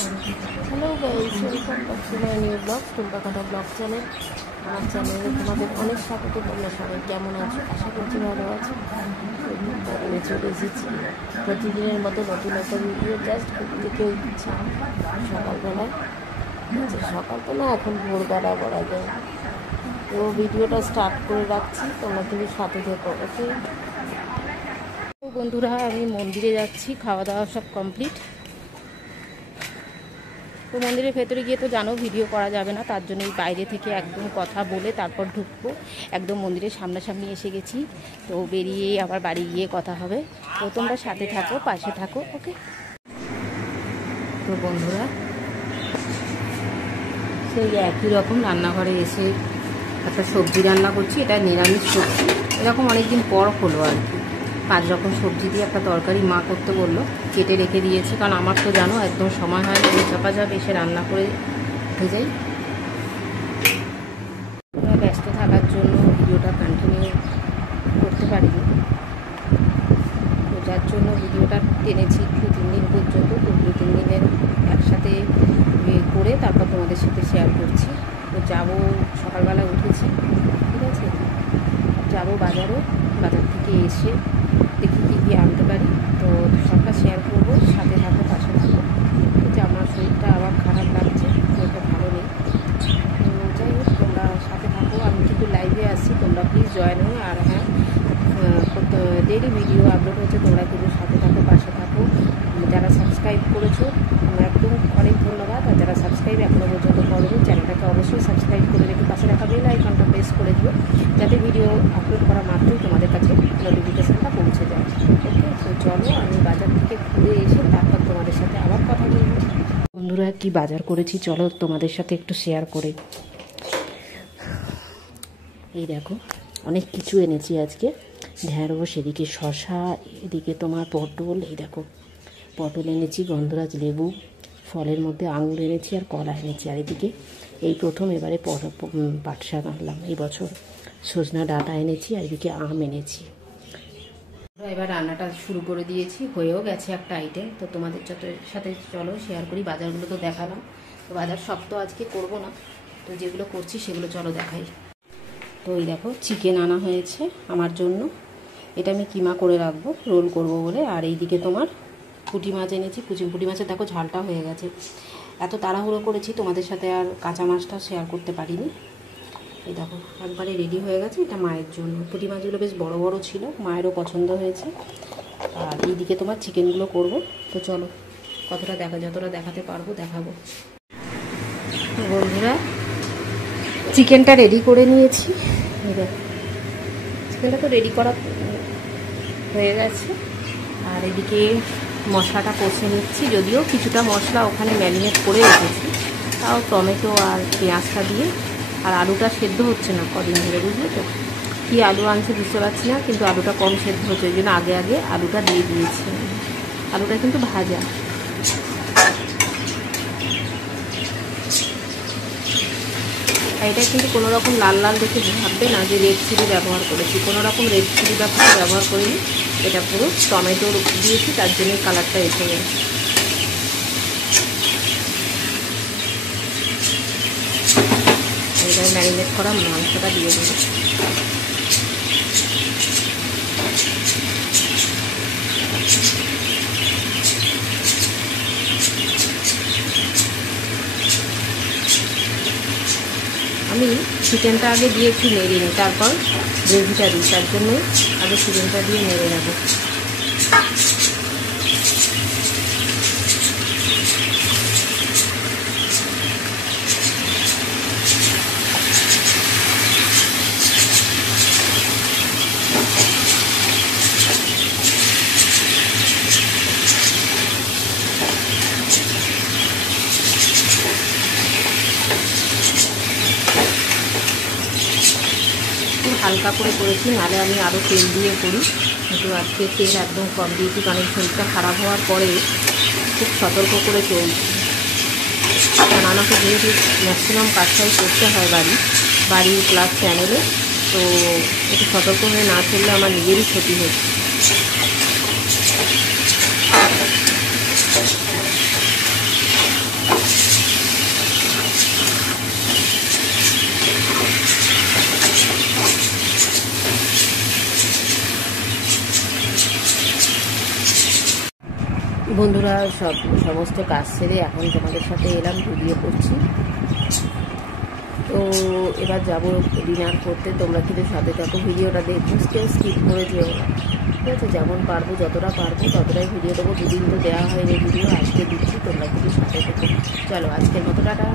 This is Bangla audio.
Hello guys, welcome back to my new blog Tumpa কথা ব্লগ চ্যানেল। আমার চ্যানেলে তোমাদের অনেক স্বাগত। তোমরা সবাই কেমন আছো? আশা করছি ভালো আছো। আমি চলে এসেছি প্রতিদিনের মতো নতুন একটা ভিডিও। জাস্ট ঘুম থেকে উঠছি সকালবেলায়, সকাল তো না, এখন ভোরবেলা বলা যায়। তো ভিডিওটা স্টার্ট করে রাখছি, তোমরা তুমি সাথে থেকো, ওকে? তো বন্ধুরা, আমি মন্দিরে যাচ্ছি, খাওয়া দাওয়া সব কমপ্লিট। তো মন্দিরের ভেতরে গিয়ে তো জানো ভিডিও করা যাবে না, তার জন্য বাইরে থেকে একদম কথা বলে তারপর ঢুকবো। একদম মন্দিরের সামনাসামনি এসে গেছি, তো বেরিয়ে আবার বাড়ি গিয়ে কথা হবে। তো তোমরা সাথে থাকো, পাশে থাকো, ওকে? তো বন্ধুরা, সেই একই রকম রান্নাঘরে এসে একটা সবজি রান্না করছি। এটা নিরামিষ সবজি, এরকম অনেকদিন পর হলো আর কি। 5 রকম সবজি দিয়ে একটা তরকারি মা করতে বললো, কেটে রেখে দিয়েছি, কারণ আমার তো জানো একদম সময় হয় না, চাপা চাপ এসে রান্না করে উঠে যাই। ব্যস্ত থাকার জন্য ভিডিওটা কন্টিনিউ করতে পারিনি, তো যার জন্য ভিডিওটা টেনেছি 2-3 দিন পর্যন্ত। তো 2-3 দিনের একসাথে করে তারপর তোমাদের সাথে শেয়ার করছি। তো যাবো, সকালবেলা উঠেছি, ঠিক আছে, যাবো বাজারে। বাজার থেকে এসে দেখি কী কী আনতে পারি, তো সবটা শেয়ার করবো। সাথে থাকো, পাশে থাকো। যে আমার শরীরটা আবার খারাপ লাগছে, শরীরটা ভালো নেই। তো যাই হোক, তোমরা সাথে থাকো। আমি কিন্তু লাইভে আসছি, তোমরা প্লিজ জয়েন হো। আর হ্যাঁ, ডেইলি ভিডিও আপলোড হচ্ছে, তোমরা কিন্তু সাথে থাকো, পাশে থাকো। যারা সাবস্ক্রাইব করেছো একদম অনেক ধন্যবাদ। আর যারা সাবস্ক্রাইব এখনও পর্যন্ত করবে, চ্যানেলটাকে অবশ্যই সাবস্ক্রাইব করে রেখে পাশে রাখা বেল আইকনটা প্রেস করে দিও, যাতে ভিডিও আপলোড করা মাত্রই তোমাদের কাছে নোটিফিকেশনটা পৌঁছে যায়, ওকে? তো চলো, আমি বাজার থেকে ঘুরে এসে তারপর তোমাদের সাথে আবার কথা বলবো। বন্ধুরা, কি বাজার করেছি চলো তোমাদের সাথে একটু শেয়ার করে। এই দেখো, অনেক কিছু এনেছি আজকে। ঢেঁড়স, এদিকে শশা, এদিকে তোমার পটল। এই দেখো, পটল এনেছি, গন্ধরাজ লেবু, ফলের মধ্যে আঙুর এনেছি, আর কলা এনেছি। আর এদিকে এই প্রথম এবারে পাট শাক আনলাম এই বছর। সজনা ডাঁটা এনেছি, আর এদিকে আম এনেছি। এবার রান্নাটা শুরু করে দিয়েছি, হয়েও গেছে একটা আইটেম। তো তোমাদের সাথে চলো শেয়ার করি। বাজারগুলো তো দেখালাম, তো বাজার সব তো আজকে করবো না, তো যেগুলো করছি সেগুলো চলো দেখাই। তো এই দেখো, চিকেন আনা হয়েছে আমার জন্য, এটা আমি কিমা করে রাখবো, রোল করব বলে। আর এইদিকে তোমার পুঁটি মাছ এনেছি, পুঁটি মাছের দেখো ঝালটা হয়ে গেছে। এত তাড়াহুড়ো করেছি, তোমাদের সাথে আর কাঁচা মাছটা শেয়ার করতে পারিনি। এই দেখো, একবারে রেডি হয়ে গেছে। এটা মায়ের জন্য, পুঁটি মাছগুলো বেশ বড় বড় ছিল, মায়েরও পছন্দ হয়েছে। আর এইদিকে তোমার চিকেনগুলো করব। তো চলো, কতটা যতটা দেখাতে পারবো দেখাবো। বন্ধুরা, চিকেনটা রেডি করে নিয়েছি। চিকেনটা তো রেডি করা হয়ে গেছে। আর এদিকে মশলাটা কষে নিচ্ছি, যদিও কিছুটা মশলা ওখানে ম্যারিনেট করে রেখেছি, তাও টমেটো আর পেঁয়াজটা দিয়ে। আর আলুটা সেদ্ধ হচ্ছে না কদিন ধরে, বুঝলে তো? কী আলু আনছে বুঝতে পারছি না, কিন্তু আলুটা কম সেদ্ধ হচ্ছে, ওই জন্য আগে আলুটা দিয়ে দিয়েছি। আলুটা কিন্তু ভাজা। আর এটা কিন্তু কোনো রকম লাল লাল দেখে ভাববে না যে রেড চিলি ব্যবহার করেছি, কোনো রকম রেড চিলি বা কিছু ব্যবহার করিনি। এটা পুরো টমেটো দিয়েছি, তার জন্যই কালারটা এসে গেছে। এবার ম্যারিনেট করা মাংসটা দিয়ে দেবো। আমি চিকেনটা আগে দিয়ে একটু নেড়ে নিই, তারপর গ্রেভিটা দিই, তার জন্য আগে চিকেনটা দিয়ে নেড়ে নেব। হালকা করে করেছি, নাহলে আমি আরও তেল দিয়ে করি, কিন্তু আজকে তেল একদম কম দিয়েছি, কারণ শরীরটা খারাপ হওয়ার পরে খুব সতর্ক করে চলছি। কারণ আমাকে যেহেতু ম্যাক্সিমাম কাজটাই করতে হয় বাড়ি প্লাস চ্যানেলে, তো একটু সতর্ক হয়ে না চললে আমার নিজেরই ক্ষতি হচ্ছে। বন্ধুরা, সমস্ত কাজ সেরে এখন তোমাদের সাথে এলাম, ভিডিও করছি। তো এবার যাব ডিনার করতে। তোমরা কিন্তু সাথে থাকো, ভিডিওটা দেখো, কেউ স্কিপ করে যেও না, ঠিক আছে? যেমন পারবো, যতটা পারবো ততটাই ভিডিও দেবো। দুদিন তো দেওয়া হয়নি ভিডিও, আজকে দিচ্ছি, তোমরা কিন্তু সাথে থাকো। চলো, আজকের মতো টাটা।